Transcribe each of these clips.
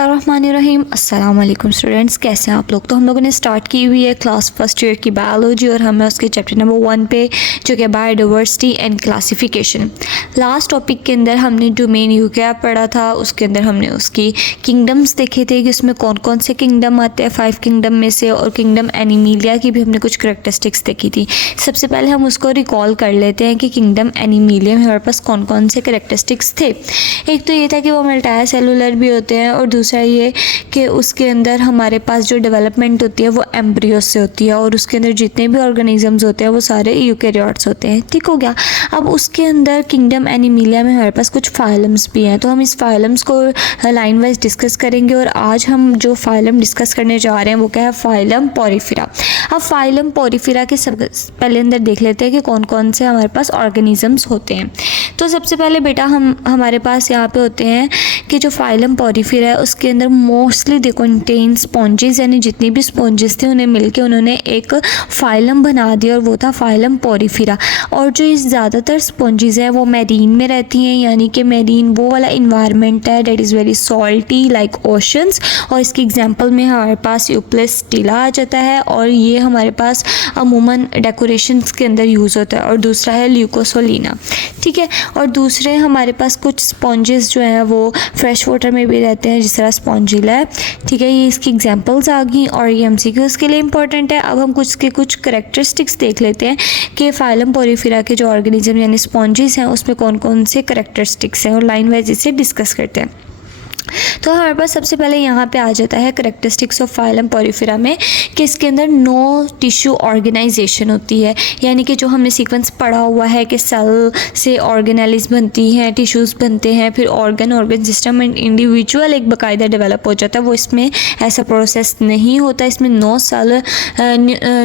बिस्मिल्लाहिर्रहमानिर्रहीम। अस्सलाम वालेकुम स्टूडेंट्स, कैसे हैं आप लोग। तो हम लोगों ने स्टार्ट की हुई है क्लास फर्स्ट ईयर की बायोलॉजी और हमें उसके चैप्टर नंबर 1 पे जो कि biodiversity and classification. Last topic के अंदर हमने डोमेन यूकेरिया पढ़ा था, उसके अंदर हमने उसकी किंगडम्स देखे थे कि उसमें कौन कौन से किंगडम आते हैं 5 किंगडम में से, और किंगडम एनिमीलिया की भी हमने कुछ करैक्टरिस्टिक्स देखी थी। सबसे पहले हम उसको रिकॉल कर लेते हैं कि किंगडम एनिमीलिया में हमारे पास कौन कौन से करैक्टरिस्टिक्स थे। एक तो ये था कि वो मल्टी सेलुलर भी होते हैं, और दूसरा ये कि उसके अंदर हमारे पास जो डेवलपमेंट होती है वो एम्ब्रियो से होती है, और उसके अंदर जितने भी ऑर्गेनिजम्स होते हैं वो सारे यूकेरियोट्स होते हैं। ठीक हो गया। अब उसके अंदर किंगडम एनिमीलिया में हमारे पास कुछ फाइलम्स भी हैं, तो हम इस फाइलम्स को लाइन वाइज डिस्कस करेंगे। और आज हम जो फाइलम डिस्कस करने जा रहे हैं वो क्या है, फाइलम पोरिफेरा। अब फाइलम पोरिफेरा के सब पहले अंदर देख लेते हैं कि कौन कौन से हमारे पास ऑर्गेनिजम्स होते हैं। तो सबसे पहले बेटा हमारे पास यहाँ पे होते हैं कि जो फाइलम पोरिफेरा है उसके अंदर मोस्टली दे कंटेन स्पॉन्जेस, यानी जितनी भी स्पॉन्जेस थे उन्हें मिलके उन्होंने एक फाइलम बना दिया और वो था फाइलम पोरिफेरा। और जो इस ज़्यादातर स्पॉन्जेस हैं वो मैरीन में रहती हैं, यानी कि मैरीन वो वाला इन्वायरमेंट है that is very salty like oceans. और इसके एग्जांपल में हमारे पास यूप्लेस टीला आ जाता है, और ये हमारे पास अमूमन डेकोरेशंस के अंदर यूज़ होता है। और दूसरा है ल्यूकोसोलिना। ठीक है। और दूसरे हमारे पास कुछ स्पॉन्जेस जो हैं वो फ्रेश वाटर में भी रहते हैं, जिस तरह स्पॉन्जिला है। ठीक है, ये इसकी एग्जांपल्स आ गई और ये एमसीक्यूज़ के लिए इंपॉर्टेंट है। अब हम कुछ करैक्टरिस्टिक्स देख लेते हैं कि फाइलम पोरिफेरा के जो ऑर्गेनिज्म यानी स्पॉन्जेस हैं उसमें कौन कौन से करैक्टरिस्टिक्स हैं, और लाइन वाइज इसे डिस्कस करते हैं। तो हमारे पास सबसे पहले यहाँ पे आ जाता है करैक्टरिस्टिक्स ऑफ फाइलम पोरिफेरा में कि इसके अंदर नो टिश्यू ऑर्गेनाइजेशन होती है, यानी कि जो हमने सीक्वेंस पढ़ा हुआ है कि सेल से ऑर्गेनेलिस बनती हैं, टिश्यूज़ बनते हैं, फिर ऑर्गन सिस्टम एंड इंडिविजुअल एक बाकायदा डेवलप हो जाता है, वो इसमें ऐसा प्रोसेस नहीं होता। इसमें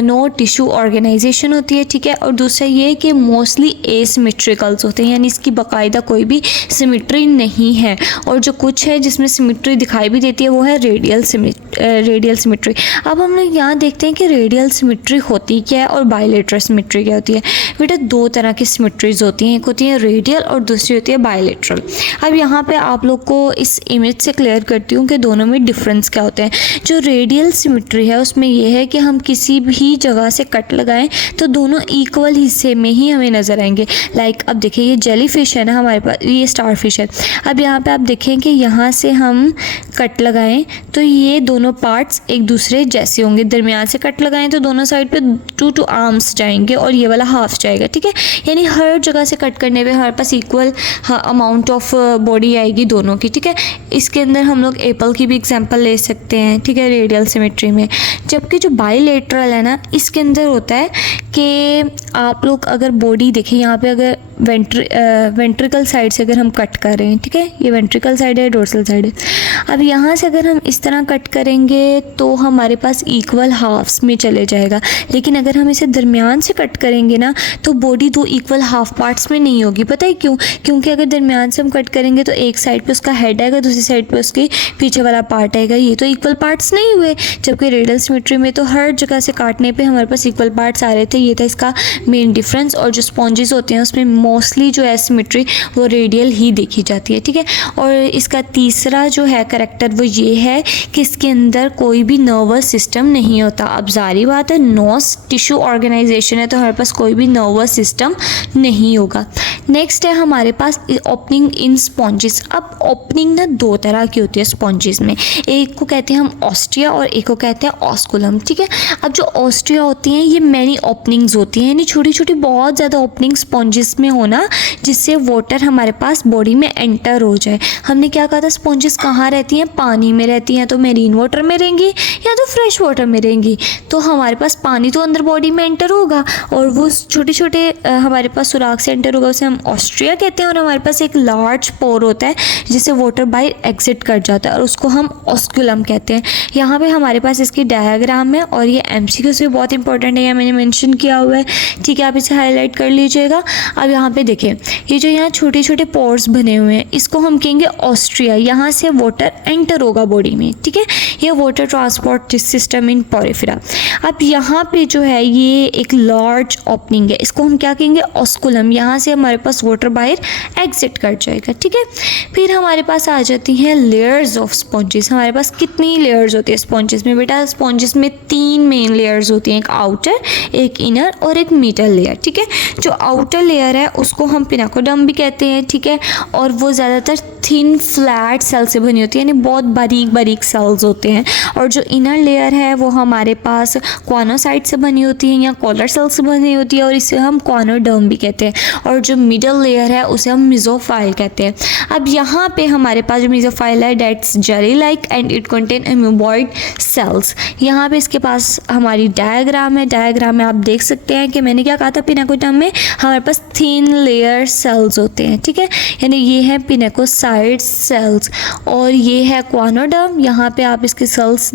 नो टिश्यू ऑर्गेनाइजेशन होती है। ठीक है। और दूसरा ये कि मोस्टली एसिमेट्रिकल्स होते हैं, यानी इसकी बाकायदा कोई भी सिमेट्री नहीं है, और जो कुछ है जिसमें सिमेट्री दिखाई भी देती है वो है रेडियल सिमेट्री। अब हम लोग यहाँ देखते हैं कि रेडियल सिमेट्री होती क्या है और बायलेटरल सिमेट्री क्या होती है। बेटा दो तरह की सिमेट्रीज होती हैं, एक होती है रेडियल और दूसरी होती है बायलेटरल। अब यहाँ पे आप लोग को इस इमेज से क्लियर करती हूँ कि दोनों में डिफरेंस क्या होते हैं। जो रेडियल सिमेट्री है उसमें यह है कि हम किसी भी जगह से कट लगाएं तो दोनों इक्वल हिस्से में ही हमें नजर आएंगे। लाइक अब देखिए ये जेली फिश है ना हमारे पास, ये स्टार फिश है। अब यहाँ पे आप देखें कि यहाँ से हम कट लगाएं तो ये दोनों पार्ट्स एक दूसरे जैसे होंगे। दरमियान से कट लगाएं तो दोनों साइड पे 2 आर्म्स जाएंगे और ये वाला हाफ जाएगा। ठीक है, यानी हर जगह से कट करने पे हमारे पास इक्वल अमाउंट ऑफ बॉडी आएगी दोनों की। ठीक है, इसके अंदर हम लोग एप्पल की भी एग्जांपल ले सकते हैं। ठीक है, रेडियल सिमेट्री में। जबकि जो बायलेटरल है ना इसके अंदर होता है कि आप लोग अगर बॉडी देखें, यहाँ पे अगर वेंट्रिकल साइड से अगर हम कट कर रहे हैं, ठीक है, ये वेंट्रिकल साइड है, डोर्सल साइड है। अब यहाँ से अगर हम इस तरह कट करेंगे तो हमारे पास इक्वल हाफ्स में चले जाएगा, लेकिन अगर हम इसे दरमियान से कट करेंगे ना तो बॉडी 2 इक्वल हाफ पार्ट्स में नहीं होगी। पता है क्यों? क्योंकि अगर दरमियान से हम कट करेंगे तो एक साइड पे उसका हेड आएगा, दूसरी साइड पे उसके पीछे वाला पार्ट आएगा, ये तो इक्वल पार्ट्स नहीं हुए। जबकि रेडियल सिमेट्री में तो हर जगह से काटने पे हमारे पास इक्वल पार्ट्स आ रहे थे, ये था इसका मेन डिफरेंस। और जो स्पॉन्जेस होते हैं उसमें मोस्टली जो है सिमेट्री वो रेडियल ही देखी जाती है। ठीक है, और इसका तीसरा जो है करैक्टर वो ये है कि इसके अंदर कोई भी नर्वस सिस्टम नहीं होता। अब जारी बात है नो टिश्यू ऑर्गेनाइजेशन है तो हमारे पास कोई भी नर्वस सिस्टम नहीं होगा। नेक्स्ट है हमारे पास ओपनिंग इन स्पॉन्जेस। अब ओपनिंग ना 2 तरह की होती है स्पॉन्जेस में, एक को कहते हैं हम ऑस्ट्रिया और एक को कहते हैं ऑस्कुलम। ठीक है, अब जो ऑस्ट्रिया होती हैं ये मैनी ओपनिंग्स होती हैं, यानी छोटी छोटी बहुत ज़्यादा ओपनिंग स्पॉन्जेस में होना जिससे वाटर हमारे पास बॉडी में एंटर हो जाए। हमने क्या कहा था, स्पॉन्जेस कहाँ रहती हैं, पानी में रहती हैं, तो मेरीन वाटर में रहेंगी या तो फ्रेश वाटर में रहेंगी। तो हमारे पास पानी तो अंदर बॉडी में एंटर होगा और वो छोटे छोटे हमारे पास सुराख से एंटर होगा, उसे हम ऑस्ट्रिया कहते हैं। और हमारे पास एक लार्ज पोर होता है जिससे वाटर बाहर एग्जिट कर जाता है और उसको हम ऑस्कुलम कहते हैं। यहाँ पे हमारे पास इसकी डायग्राम है और ये एमसीक्यू से बहुत इंपॉर्टेंट है, यह मैंने मेंशन किया हुआ है। ठीक है, आप इसे हाईलाइट कर लीजिएगा। अब यहाँ पे देखिए ये जो यहाँ छोटे छोटे पोर्स बने हुए हैं इसको हम कहेंगे ऑस्ट्रिया। यहाँ से वाटर वाटर एंटर होगा बॉडी में, ठीक है, ये water transport system in Porifera. अब यहाँ पे जो है ये एक लार्ज ओपनिंग है, इसको हम क्या कहेंगे, ऑस्कुलम, यहाँ से हमारे पास वाटर बाहर एग्जिट कर जाएगा, ठीक है। फिर हमारे पास आ जाती हैं लेयर्स ऑफ स्पॉन्जेस। हमारे पास कितनी लेयर्स होती है स्पॉन्जेस में बेटा, स्पॉन्जेस में 3 मेन लेयर्स होती हैं, एक आउटर, एक इनर और एक मिडल लेयर, ठीक है। जो आउटर लेयर है उसको हम पिनाकोडर्म भी कहते हैं, ठीक है, और वो ज़्यादातर थिन फ्लैट सेल से बनी होती है, यानी बहुत बारीक बारीक सेल्स होते हैं। और जो इनर लेयर है वो हमारे पास कॉनोसाइट से बनी होती है या कॉलर सेल से बनी होती है, और इसे हम कॉनोडर्म भी कहते हैं। और जो मिडल लेयर है उसे हम मेसोफाइल कहते हैं। अब यहाँ पे हमारे पास जो मेसोफाइल है that's jelly like and it contain amoeboid cells. यहाँ पे इसके पास हमारी डायग्राम है, डायग्राम में आप देख सकते हैं कि मैंने क्या कहा था, पिनाकोडर्म में हमारे पास थिन लेयर सेल्स होते हैं, ठीक है, यानी ये है पिनाकोसाइट सेल्स और ये है कॉनोडर्म। यहाँ पे आप इसके सेल्स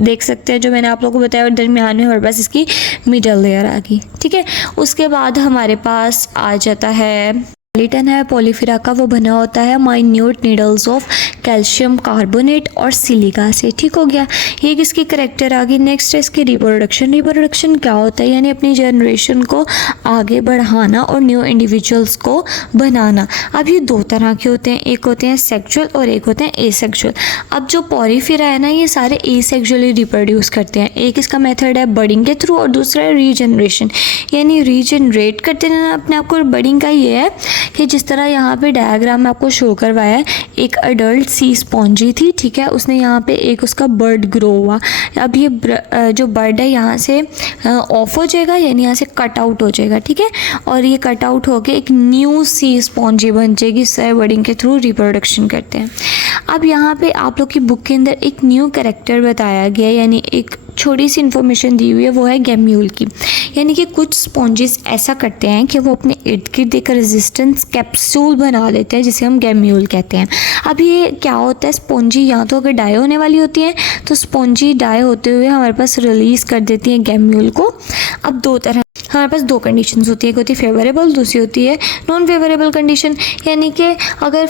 देख सकते हैं जो मैंने आप लोगों को बताया, और दरमियान में हमारे पास इसकी मिडल लेयर आ गई, ठीक है। उसके बाद हमारे पास आ जाता है स्केलेटन है पोलिफेरा का, वो बना होता है minute needles of calcium carbonate और सिलिका से, ठीक हो गया। ये किसकी करेक्टर आ गई। नेक्स्ट है इसकी रिप्रोडक्शन। रिप्रोडक्शन क्या होता है, यानी अपनी जनरेशन को आगे बढ़ाना और न्यू इंडिविजुअल्स को बनाना। अब ये 2 तरह के होते हैं, एक होते हैं सेक्सुअल और एक होते हैं एसेक्सुअल। अब जो पोरिफेरा है ना, ये सारे एसेक्सुअली रिप्रोड्यूस करते हैं। एक इसका मेथड है बडिंग के थ्रू और दूसरा है रीजनरेशन, यानी रीजनरेट करते हैं अपने आप को। बडिंग का ये है कि जिस तरह यहाँ पे डायग्राम में आपको शो करवाया है, एक अडल्ट सी स्पॉन्जी थी, ठीक है, उसने यहाँ पे एक उसका बर्ड ग्रो हुआ। अब ये जो बर्ड है यहाँ से ऑफ हो जाएगा, यानी यहाँ से कट आउट हो जाएगा, ठीक है, और ये कट आउट होके एक न्यू सी स्पॉन्जी बन जाएगी। इससे बर्डिंग के थ्रू रिप्रोडक्शन करते हैं। अब यहाँ पे आप लोग की बुक के अंदर एक न्यू कैरेक्टर बताया गया है, यानी एक छोटी सी इन्फॉर्मेशन दी हुई है, वो है गैम्यूल की। यानी कि कुछ स्पॉन्जेस ऐसा करते हैं कि वो अपने इर्द गिर्द एक रेजिस्टेंस कैप्सूल बना लेते हैं, जिसे हम गैम्यूल कहते हैं। अब ये क्या होता है, स्पॉन्जी या तो अगर डाई होने वाली होती है तो स्पॉन्जी डाई होते हुए हमारे पास रिलीज़ कर देती हैं गैम्यूल को। अब 2 तरह हमारे पास 2 कंडीशंस होती है, एक होती है फेवरेबल, दूसरी होती है नॉन फेवरेबल कंडीशन। यानी कि अगर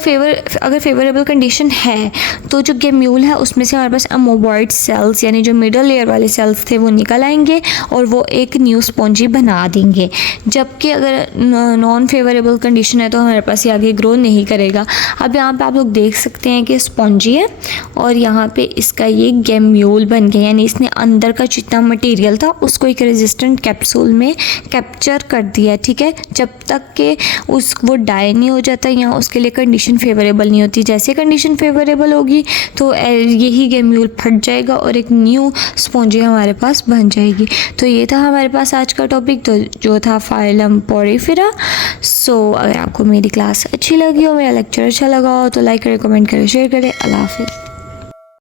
फेवरेबल कंडीशन है तो जो गैम्यूल है उसमें से हमारे पास अमोबॉइड सेल्स, यानी जो मिडल लेयर वाले सेल्स थे वो निकल आएंगे और वो एक न्यू स्पॉन्जी बना देंगे। जबकि अगर नॉन फेवरेबल कंडीशन है तो हमारे पास ये आगे ग्रो नहीं करेगा। अब यहाँ पे आप लोग देख सकते हैं कि स्पॉन्जी है और यहाँ पे इसका ये गैम्यूल बन गया, यानी इसने अंदर का जितना मटेरियल था उसको एक रेजिस्टेंट कैप्सूल में कैप्चर कर दिया, ठीक है, जब तक कि वो डाई नहीं हो जाता या उसके लिए कंडीशन फेवरेबल नहीं होती। जैसे कंडीशन फेवरेबल होगी तो यही गैम्यूल फट जाएगा और एक न्यू स्पॉन्जी हमारे पास बन जाएगी। तो ये था हमारे पास आज का टॉपिक, तो जो था फाइलम पोरिफेरा। सो अगर आपको मेरी क्लास अच्छी लगी हो, मेरा लेक्चर अच्छा लगा हो तो लाइक करें, कमेंट करें, शेयर करें। अल्लाह हाफिज़।